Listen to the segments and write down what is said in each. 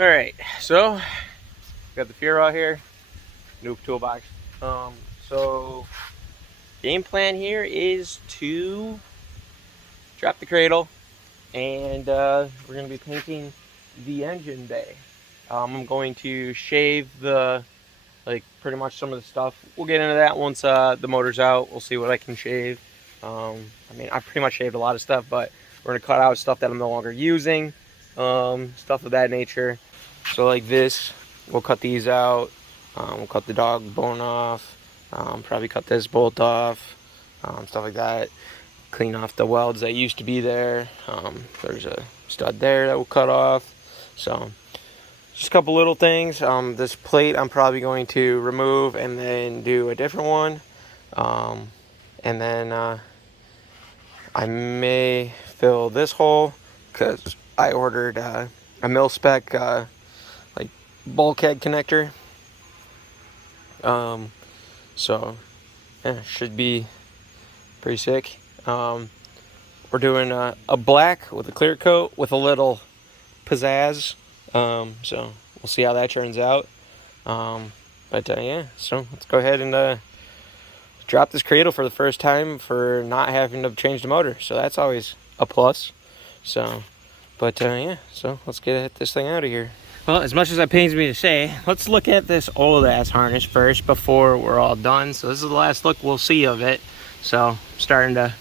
All right, so got the fiero out here, new toolbox. So game plan here is to drop the cradle, and we're gonna be painting the engine bay. I'm going to shave the, pretty much some of the stuff. We'll get into that once the motor's out. We'll see what I can shave. I mean, I pretty much shaved a lot of stuff, but we're gonna cut out stuff that I'm no longer using, stuff of that nature. So like this, we'll cut these out. We'll cut the dog bone off. Probably cut this bolt off. Stuff like that. Clean off the welds that used to be there. There's a stud there that we'll cut off. So just a couple little things. This plate I'm probably going to remove and then do a different one. And then I may fill this hole because I ordered a mil spec bulkhead connector. So yeah, should be pretty sick. We're doing a black with a clear coat with a little pizzazz. So we'll see how that turns out. Yeah, so let's go ahead and drop this cradle for the first time for not having to change the motor. So that's always a plus. So, yeah, so let's get this thing out of here. Well, as much as that pains me to say, let's look at this old ass harness first before we're all done. So this is the last look we'll see of it. So I'm starting to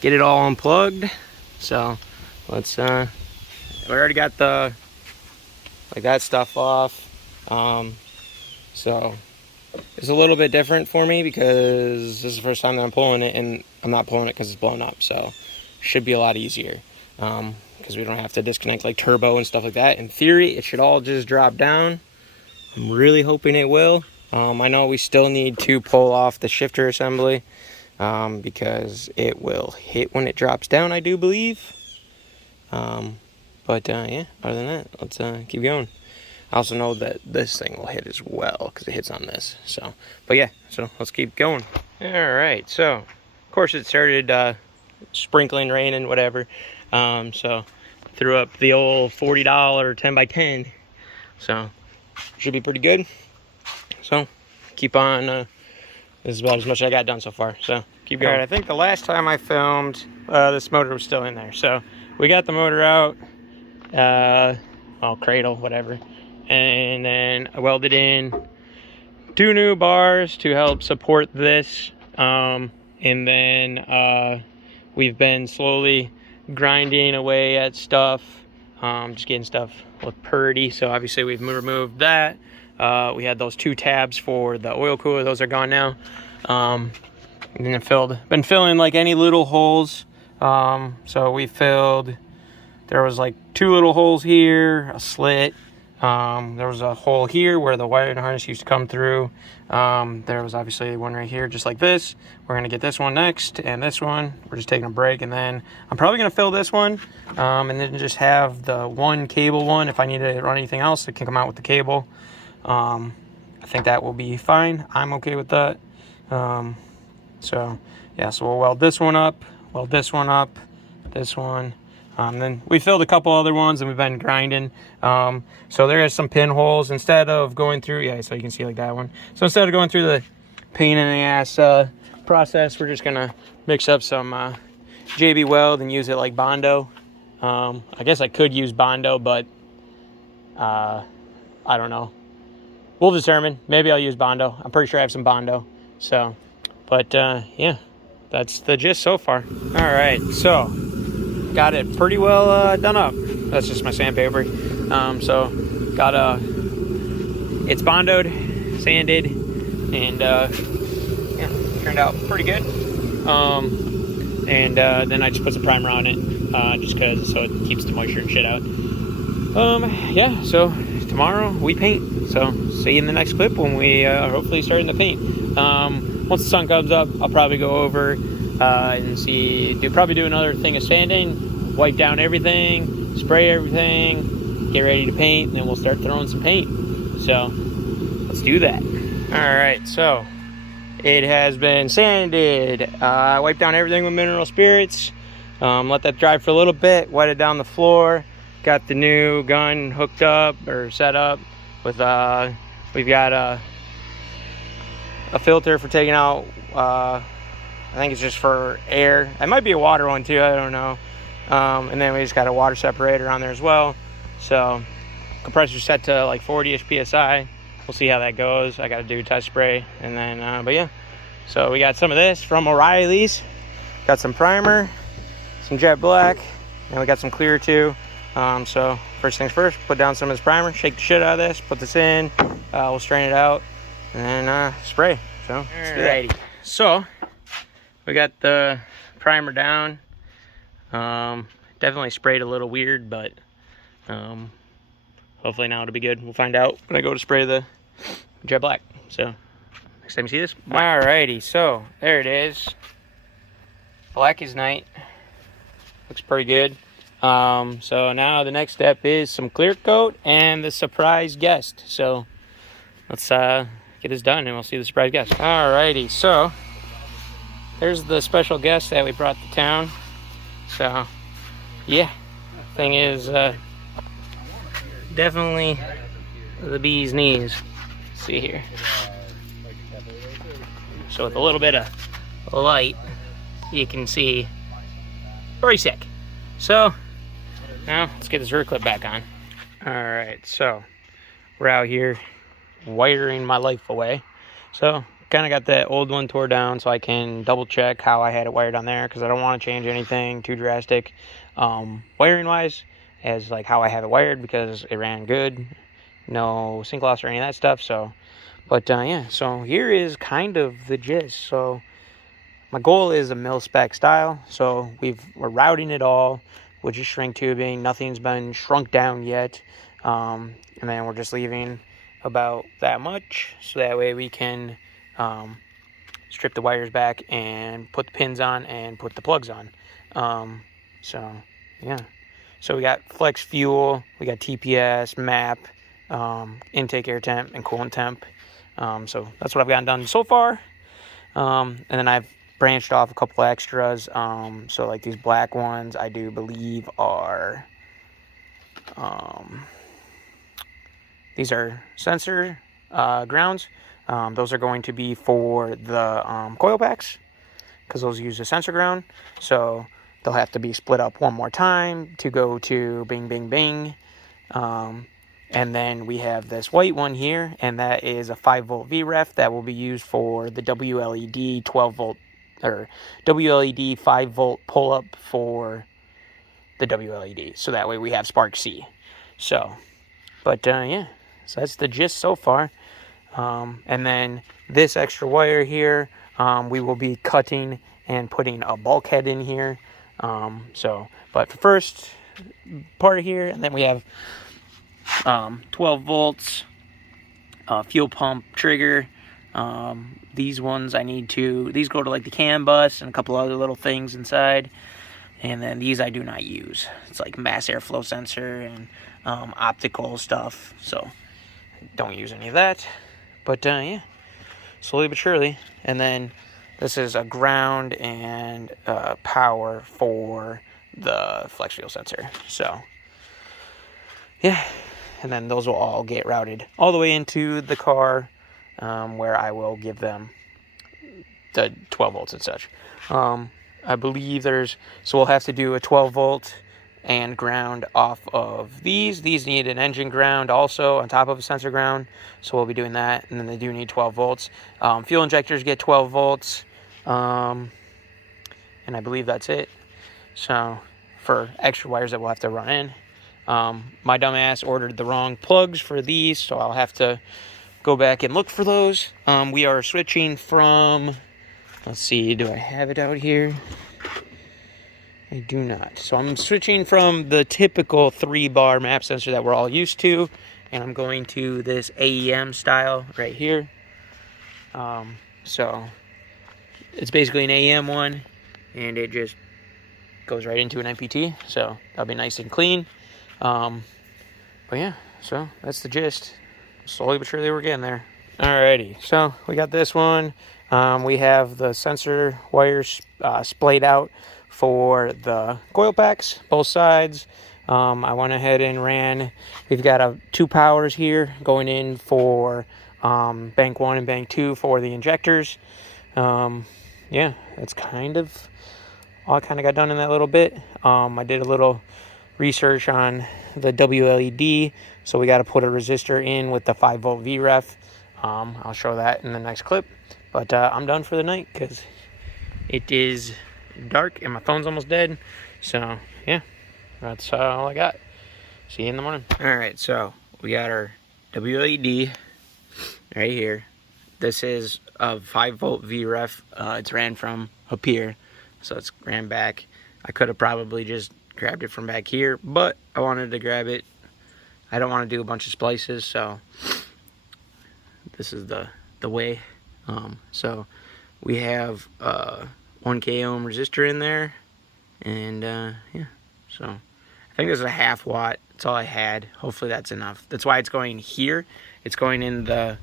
get it all unplugged. So let's we already got the that stuff off. So it's a little bit different for me because this is the first time that I'm pulling it, and I'm not pulling it because it's blown up. So it should be a lot easier. Because we don't have to disconnect like turbo and stuff like that. In theory, it should all just drop down. I'm really hoping it will. I know we still need to pull off the shifter assembly because it will hit when it drops down, I do believe. Yeah, other than that, let's keep going. I also know that this thing will hit as well because it hits on this. So, but yeah, so let's keep going. All right, so of course it started sprinkling, raining, whatever. So threw up the old $40 10x10. So should be pretty good. So keep on. This is about as much as I got done so far. So keep going. All right, I think the last time I filmed, this motor was still in there. So we got the motor out, well, cradle, whatever. And then I welded in 2 new bars to help support this. And then we've been slowly grinding away at stuff, just getting stuff look pretty. So obviously we've removed that. We had those 2 tabs for the oil cooler; those are gone now. And then been filling like any little holes. So we filled. There was like 2 little holes here, a slit. There was a hole here where the wiring harness used to come through. There was obviously one right here, just like this. We're gonna get this one next, and this one. We're just taking a break, and then I'm probably gonna fill this one, and then just have the one cable one. If I need to run anything else, it can come out with the cable. I think that will be fine. I'm okay with that. So yeah, so we'll weld this one up, this one. Then we filled a couple other ones, and we've been grinding. So there is some pinholes. Instead of going through, yeah, so you can see like that one. So instead of going through the pain in the ass process, we're just gonna mix up some JB Weld and use it like Bondo. I guess I could use Bondo, but I don't know. We'll determine. Maybe I'll use Bondo. I'm pretty sure I have some Bondo. So, but yeah, that's the gist so far. All right, so got it pretty well done up. That's just my sandpaper. So got it's bondoed, sanded, and yeah, turned out pretty good. Then I just put some primer on it, just because so it keeps the moisture and shit out. Yeah, so tomorrow we paint. So see you in the next clip when we are hopefully starting to paint. Once the sun comes up, I'll probably go over and probably do another thing of sanding, wipe down everything, spray everything, get ready to paint, and then we'll start throwing some paint. So let's do that. All right, so it has been sanded. I wiped down everything with mineral spirits, let that dry for a little bit, wet it down the floor, got the new gun hooked up or set up with we've got a filter for taking out I think it's just for air. It might be a water one too, I don't know. And then we just got a water separator on there as well. So compressor set to like 40-ish PSI. We'll see how that goes. I got to do a test spray, and then but yeah. So we got some of this from O'Reilly's. Got some primer, some jet black, and we got some clear too. So first things first, put down some of this primer, shake the shit out of this, put this in, we'll strain it out, and then spray. So alrighty. So we got the primer down. Definitely sprayed a little weird, but hopefully now it'll be good. We'll find out when I go to spray the jet black. So next time you see this. Alrighty, so there it is. Black as night. Looks pretty good. So now the next step is some clear coat and the surprise guest. So let's get this done and we'll see the surprise guest. Alrighty, so there's the special guest that we brought to town. So yeah, thing is definitely the bee's knees. Let's see here. So with a little bit of light, you can see very sick. So now let's get this rear clip back on. All right, so we're out here wiring my life away. So kind of got that old one tore down so I can double check how I had it wired on there, because I don't want to change anything too drastic wiring wise as like how I have it wired, because it ran good, no sync loss or any of that stuff. So but yeah, so here is kind of the gist. So my goal is a mil spec style. So we're routing it all with just shrink tubing. Nothing's been shrunk down yet. And then we're just leaving about that much, so that way we can strip the wires back and put the pins on and put the plugs on. So yeah, so we got flex fuel, we got TPS, map, intake air temp and coolant temp. So that's what I've gotten done so far. And then I've branched off a couple extras. So like these black ones, I do believe are these are sensor grounds. Those are going to be for the coil packs, because those use a sensor ground. So they'll have to be split up one more time to go to bing, bing, bing. And then we have this white one here, and that is a 5-volt VREF that will be used for the WLED 12-volt or WLED 5-volt pull-up for the WLED. So that way we have Spark C. So, but yeah, so that's the gist so far. And then this extra wire here, we will be cutting and putting a bulkhead in here. So, but for first part here, and then we have 12 volts, fuel pump trigger. These ones these go to like the CAN bus and a couple other little things inside. And then these I do not use. It's like mass airflow sensor and optical stuff. So don't use any of that. But yeah, slowly but surely. And then this is a ground and power for the flex fuel sensor. So yeah, and then those will all get routed all the way into the car, where I will give them the 12 volts and such. I believe so we'll have to do a 12 volt and ground off of these. These need an engine ground also on top of a sensor ground, so we'll be doing that. And then they do need 12 volts. Fuel injectors get 12 volts, and I believe that's it. So for extra wires that we'll have to run in. My dumbass ordered the wrong plugs for these, so I'll have to go back and look for those. We are switching from, let's see, do I have it out here? I do not. So I'm switching from the typical 3-bar map sensor that we're all used to, and I'm going to this AEM style right here. So it's basically an AEM one, and it just goes right into an MPT, so that'll be nice and clean. But yeah, so that's the gist. Slowly but surely we're getting there. Alrighty, so we got this one. We have the sensor wires splayed out for the coil packs, both sides. I went ahead and ran, we've got 2 powers here going in for bank 1 and bank 2 for the injectors. Yeah, that's kind of all I kind of got done in that little bit. I did a little research on the WLED, so we got to put a resistor in with the 5-volt VREF. I'll show that in the next clip, but I'm done for the night because it is dark and my phone's almost dead. So yeah, that's all I got. See you in the morning. All right, so we got our WLED right here. This is a 5-volt VREF. It's ran from up here, so it's ran back. I could have probably just grabbed it from back here, but I wanted to grab it. I don't want to do a bunch of splices, so this is the way. So we have 1K ohm resistor in there, and yeah, so I think this is a 1/2 watt. That's all I had. Hopefully that's enough. That's why it's going here. It's going in the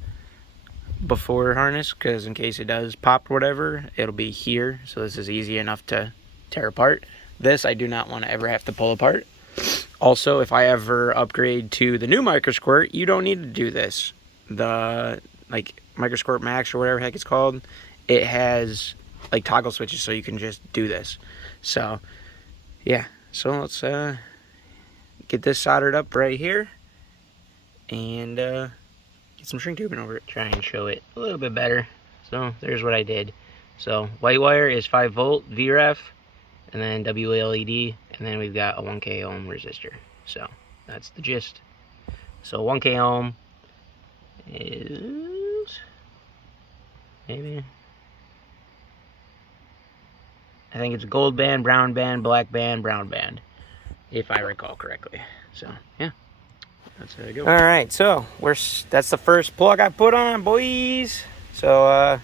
before harness, because in case it does pop or whatever, it'll be here. So this is easy enough to tear apart. This I do not want to ever have to pull apart. Also, if I ever upgrade to the new microsquirt, you don't need to do this. The like microsquirt Max or whatever the heck it's called, it has like toggle switches, so you can just do this. So yeah, so let's get this soldered up right here and get some shrink tubing over it. Try and show it a little bit better. So there's what I did. So white wire is 5-volt VREF, and then WLED, and then we've got a 1K ohm resistor. So that's the gist. So 1K ohm is maybe, I think it's gold band, brown band, black band, brown band, if I recall correctly. So yeah, that's how it goes. All right, so that's the first plug I put on, boys. So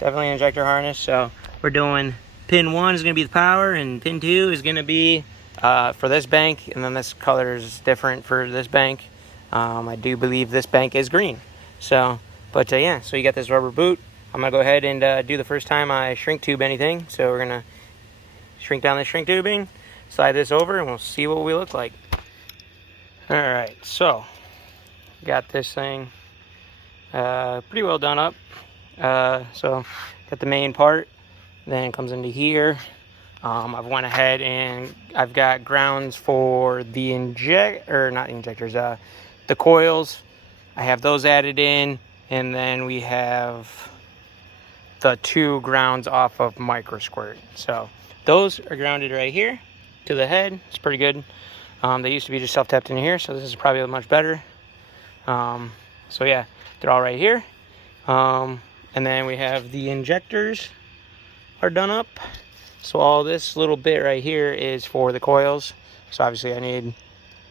definitely an injector harness. So we're doing pin 1 is going to be the power, and pin 2 is going to be for this bank, and then this color is different for this bank. I do believe this bank is green. So, but yeah, so you got this rubber boot. I'm going to go ahead and do the first time I shrink tube anything. So we're going to shrink down the shrink tubing, slide this over, and we'll see what we look like. All right, so got this thing pretty well done up. So got the main part, then it comes into here. I've went ahead and I've got grounds for the not the injectors, the coils. I have those added in, and then we have the 2 grounds off of microsquirt. So those are grounded right here to the head. It's pretty good. They used to be just self-tapped in here, so this is probably much better. So yeah, they're all right here. And then we have the injectors are done up. So all this little bit right here is for the coils. So obviously I need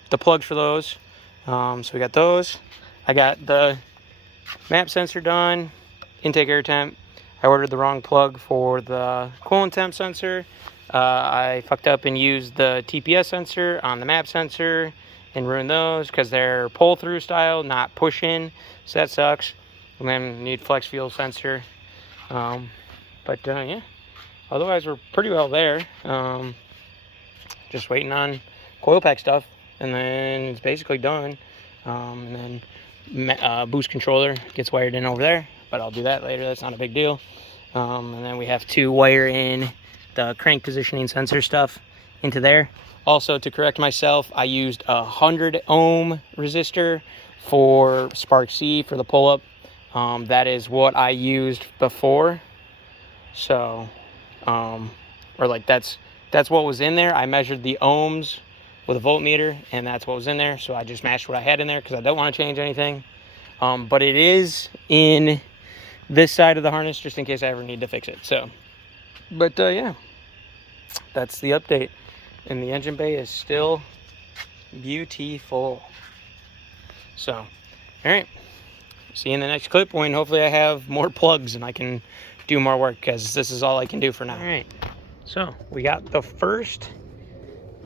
the plugs for those. So we got those. I got the map sensor done, intake air temp. I ordered the wrong plug for the coolant temp sensor. I fucked up and used the TPS sensor on the map sensor and ruined those because they're pull through style, not push in. So that sucks. And then need flex fuel sensor. Yeah, otherwise we're pretty well there. Just waiting on coil pack stuff, and then it's basically done. And then boost controller gets wired in over there, but I'll do that later. That's not a big deal. And then we have to wire in the crank positioning sensor stuff into there. Also, to correct myself, I used a 100 ohm resistor for Spark C for the pull-up. That is what I used before. So, or like that's what was in there. I measured the ohms with a voltmeter, and that's what was in there. So I just matched what I had in there because I don't want to change anything. But it is in this side of the harness just in case I ever need to fix it. So, but yeah, that's the update. And the engine bay is still beautiful. So, all right. See you in the next clip when hopefully I have more plugs and I can do more work, because this is all I can do for now. All right. So we got the first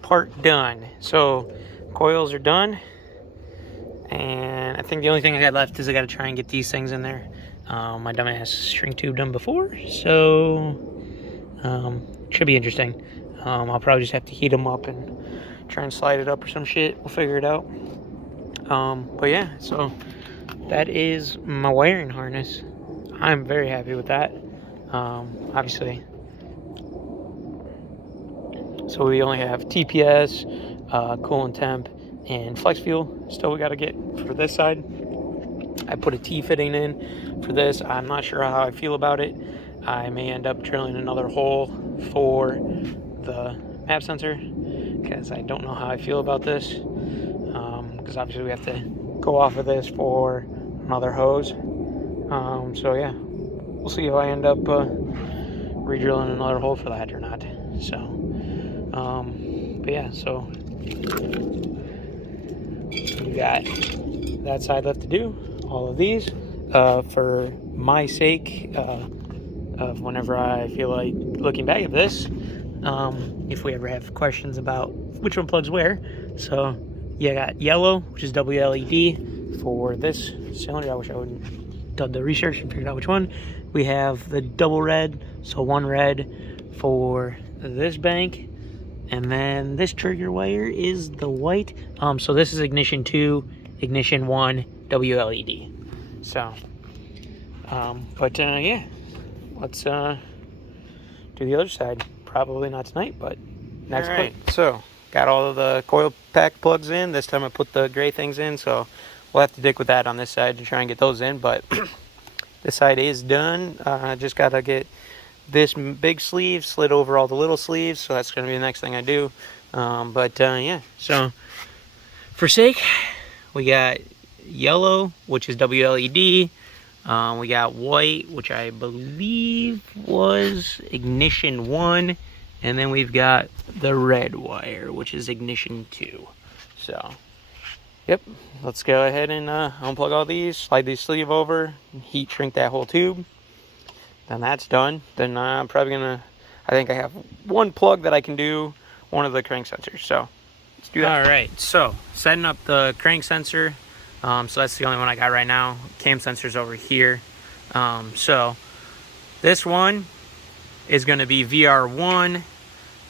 part done. So coils are done. And I think the only thing I got left is I got to try and get these things in there. My dumbass shrink tube done before. So should be interesting. I'll probably just have to heat them up and try and slide it up or some shit. We'll figure it out. But yeah, so that is my wiring harness. I'm very happy with that. Obviously. So we only have TPS, coolant temp, and flex fuel. Still we got to get for this side. I put a T-fitting in for this. I'm not sure how I feel about it. I may end up drilling another hole for the map sensor because I don't know how I feel about this. Because obviously we have to go off of this for another hose. So yeah, we'll see if I end up re-drilling another hole for that or not. So, but yeah, so we got that side left to do. All of these for my sake of whenever I feel like looking back at this, if we ever have questions about which one plugs where. So you got yellow, which is WLED for this cylinder. I wish I would have done the research and figured out which one. We have the double red, so one red for this bank, and then this trigger wire is the white. So this is ignition 2, ignition 1, WLED. So, but yeah, let's do the other side. Probably not tonight, but next clip. So, got all of the coil pack plugs in. This time I put the gray things in, so we'll have to dig with that on this side to try and get those in, but this side is done. I just gotta get this big sleeve slid over all the little sleeves, so that's gonna be the next thing I do. Yeah, so for sake, we got yellow, which is WLED. We got white, which I believe was ignition 1, and then we've got the red wire, which is ignition 2. So, yep, let's go ahead and unplug all these, slide these sleeve over, heat shrink that whole tube. Then that's done. Then I'm probably gonna, I think I have one plug that I can do, one of the crank sensors. So, let's do that. All right, so setting up the crank sensor. So that's the only one I got right now. Cam sensor's over here. So this one is going to be VR1.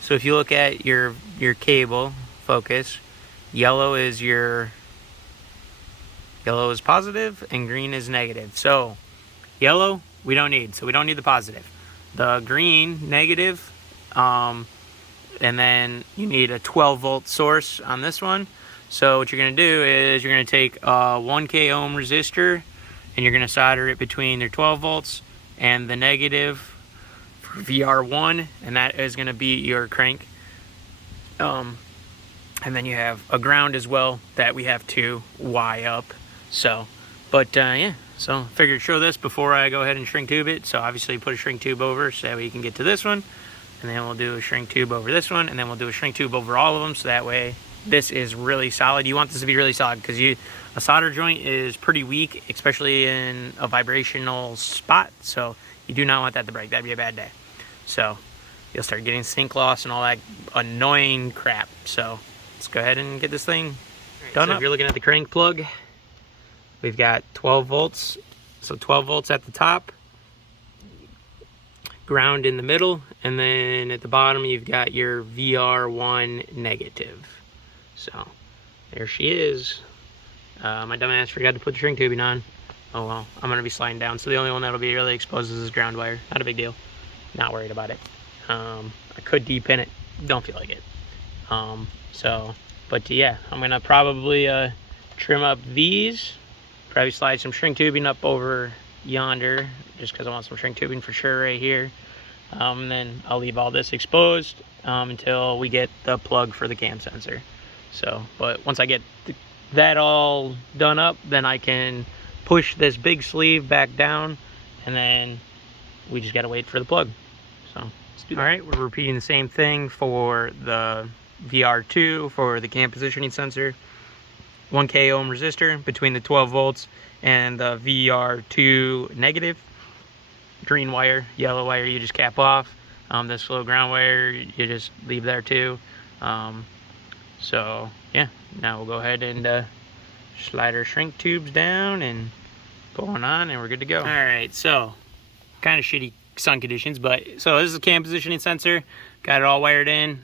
So if you look at your cable focus, yellow is positive and green is negative. So yellow we don't need, so we don't need the positive. The green negative, and then you need a 12-volt source on this one. So what you're going to do is you're going to take a 1K ohm resistor and you're going to solder it between your 12 volts and the negative for VR1, and that is going to be your crank. And then you have a ground as well that we have to Y up. So, but yeah, so figured show this before I go ahead and shrink tube it. So obviously put a shrink tube over so that way you can get to this one, and then we'll do a shrink tube over this one, and then we'll do a shrink tube over all of them, so that way this is really solid. You want this to be really solid because a solder joint is pretty weak, especially in a vibrational spot. So you do not want that to break. That'd be a bad day. So you'll start getting sync loss and all that annoying crap. So let's go ahead and get this thing done. So if you're looking at the crank plug, we've got 12 volts. So 12 volts at the top, ground in the middle, and then at the bottom you've got your VR1 negative. So there she is. My dumbass forgot to put the shrink tubing on. Oh well, I'm gonna be sliding down, so the only one that'll be really exposed is this ground wire. Not a big deal. Not worried about it. I could de-pin it. Don't feel like it. But yeah, I'm gonna probably trim up these. Probably slide some shrink tubing up over yonder, just because I want some shrink tubing for sure right here. And then I'll leave all this exposed until we get the plug for the cam sensor. So, but once I get that all done up, then I can push this big sleeve back down, and then we just gotta wait for the plug. So let's do that. All right, we're repeating the same thing for the VR2 for the cam positioning sensor. 1K ohm resistor between the 12 volts and the VR2 negative. Green wire, yellow wire you just cap off. This little ground wire you just leave there too. So yeah, now we'll go ahead and slide our shrink tubes down and going on, and we're good to go. All right, so kind of shitty sun conditions, but so this is a cam positioning sensor. Got it all wired in.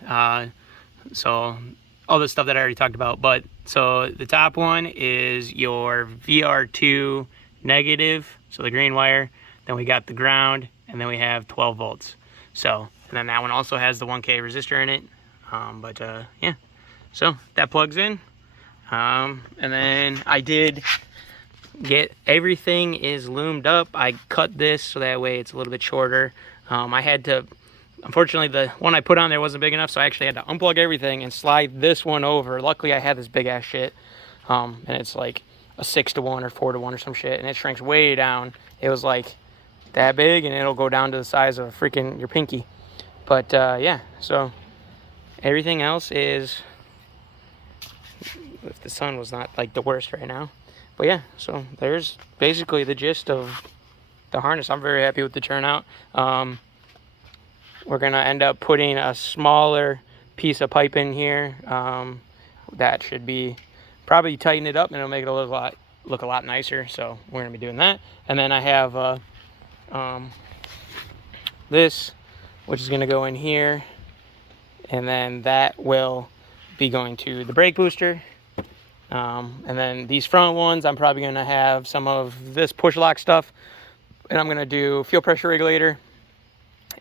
So all the stuff that I already talked about. But so the top one is your VR2 negative, so the green wire. Then we got the ground, and then we have 12 volts. So, and then that one also has the 1K resistor in it. Yeah, so that plugs in. And then I did get everything is loomed up. I cut this so that way it's a little bit shorter. I had to, unfortunately the one I put on there wasn't big enough, so I actually had to unplug everything and slide this one over. Luckily I had this big ass shit, and it's like a 6-to-1 or 4-to-1 or some shit, and it shrinks way down. It was like that big, and it'll go down to the size of freaking your pinky. But yeah, so everything else is, if the sun was not like the worst right now. But yeah, so there's basically the gist of the harness. I'm very happy with the turnout. We're gonna end up putting a smaller piece of pipe in here. That should be probably tighten it up, and it'll make it look a lot nicer. So we're gonna be doing that. And then I have this, which is gonna go in here, and then that will be going to the brake booster. And then these front ones, I'm probably going to have some of this push lock stuff, and I'm going to do fuel pressure regulator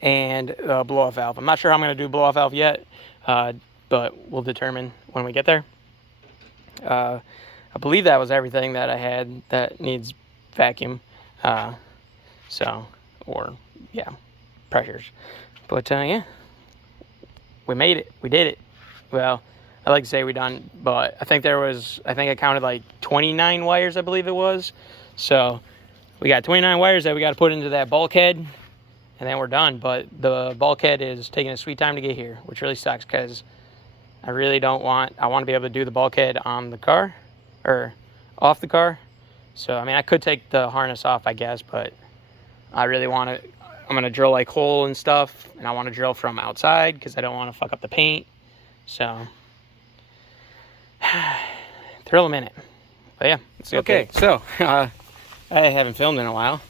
and blow off valve. I'm not sure how I'm going to do blow off valve yet, but we'll determine when we get there. I believe that was everything that I had that needs vacuum. Or yeah, pressures. But yeah, we made it. We did it. Well, I like to say we done, but I think I counted like 29 wires, I believe it was. So we got 29 wires that we got to put into that bulkhead, and then we're done. But the bulkhead is taking a sweet time to get here, which really sucks, because I want to be able to do the bulkhead on the car, or off the car. So, I mean, I could take the harness off, I guess, but I really want to, I'm going to drill like hole and stuff, and I want to drill from outside because I don't want to fuck up the paint. So thrill a minute. But yeah, okay. So I haven't filmed in a while.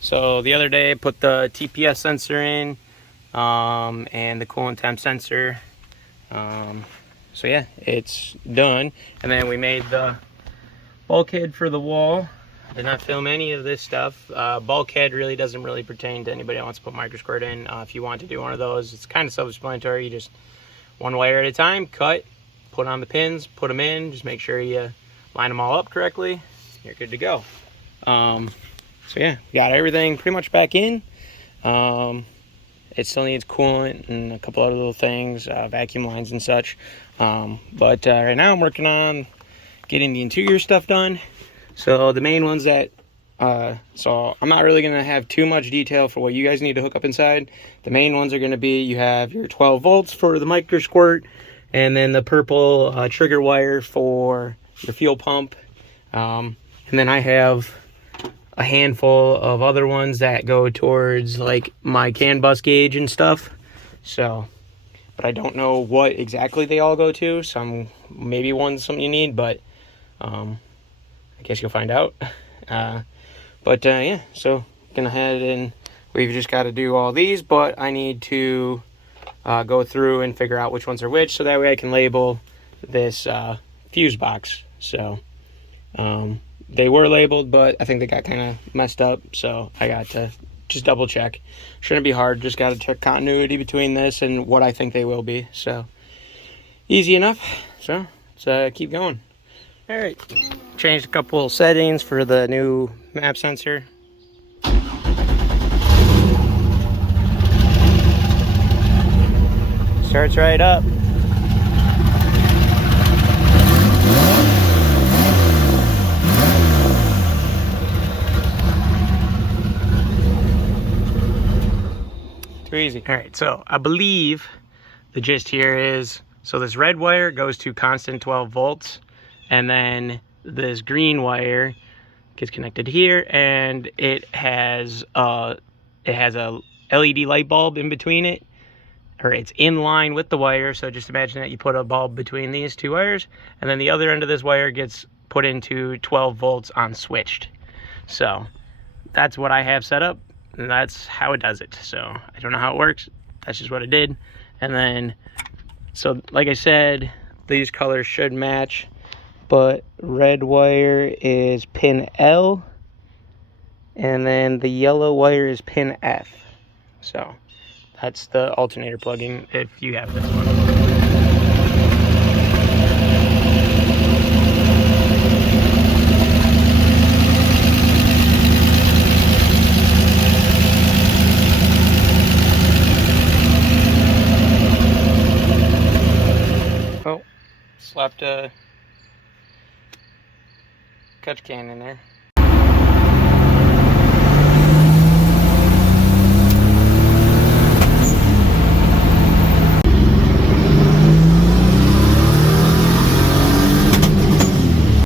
So the other day I put the TPS sensor in, and the coolant temp sensor. So yeah, it's done. And then we made the bulkhead for the wall. Did not film any of this stuff. Bulkhead really doesn't really pertain to anybody that wants to put microsquirt in. If you want to do one of those, it's kind of self-explanatory. You just one wire at a time, cut, put on the pins, put them in, just make sure you line them all up correctly. You're good to go. So yeah, got everything pretty much back in. It still needs coolant and a couple other little things, vacuum lines and such. But right now I'm working on getting the interior stuff done. So the main ones that, so I'm not really going to have too much detail for what you guys need to hook up inside. The main ones are going to be, you have your 12 volts for the microsquirt, and then the purple trigger wire for your fuel pump. And then I have a handful of other ones that go towards like my CAN bus gauge and stuff. So, but I don't know what exactly they all go to. Some, maybe one's something you need, but I guess you'll find out. Yeah, so gonna head in. We've just got to do all these, but I need to go through and figure out which ones are which, so that way I can label this fuse box. So they were labeled, but I think they got kind of messed up, so I got to just double check. Shouldn't be hard, just got to check continuity between this and what I think they will be. So easy enough. So let's keep going. All right, changed a couple settings for the new map sensor. Starts right up. Too easy. All right, so I believe the gist here is, so this red wire goes to constant 12 volts, and then this green wire gets connected here, and it has a LED light bulb in between it, or it's in line with the wire. So just imagine that you put a bulb between these two wires, and then the other end of this wire gets put into 12 volts on switched. So that's what I have set up, and that's how it does it. So I don't know how it works, that's just what it did. And then So like I said, these colors should match, but red wire is pin L, and then the yellow wire is pin F. So that's the alternator plugging if you have this one. Oh, slapped a catch can in there.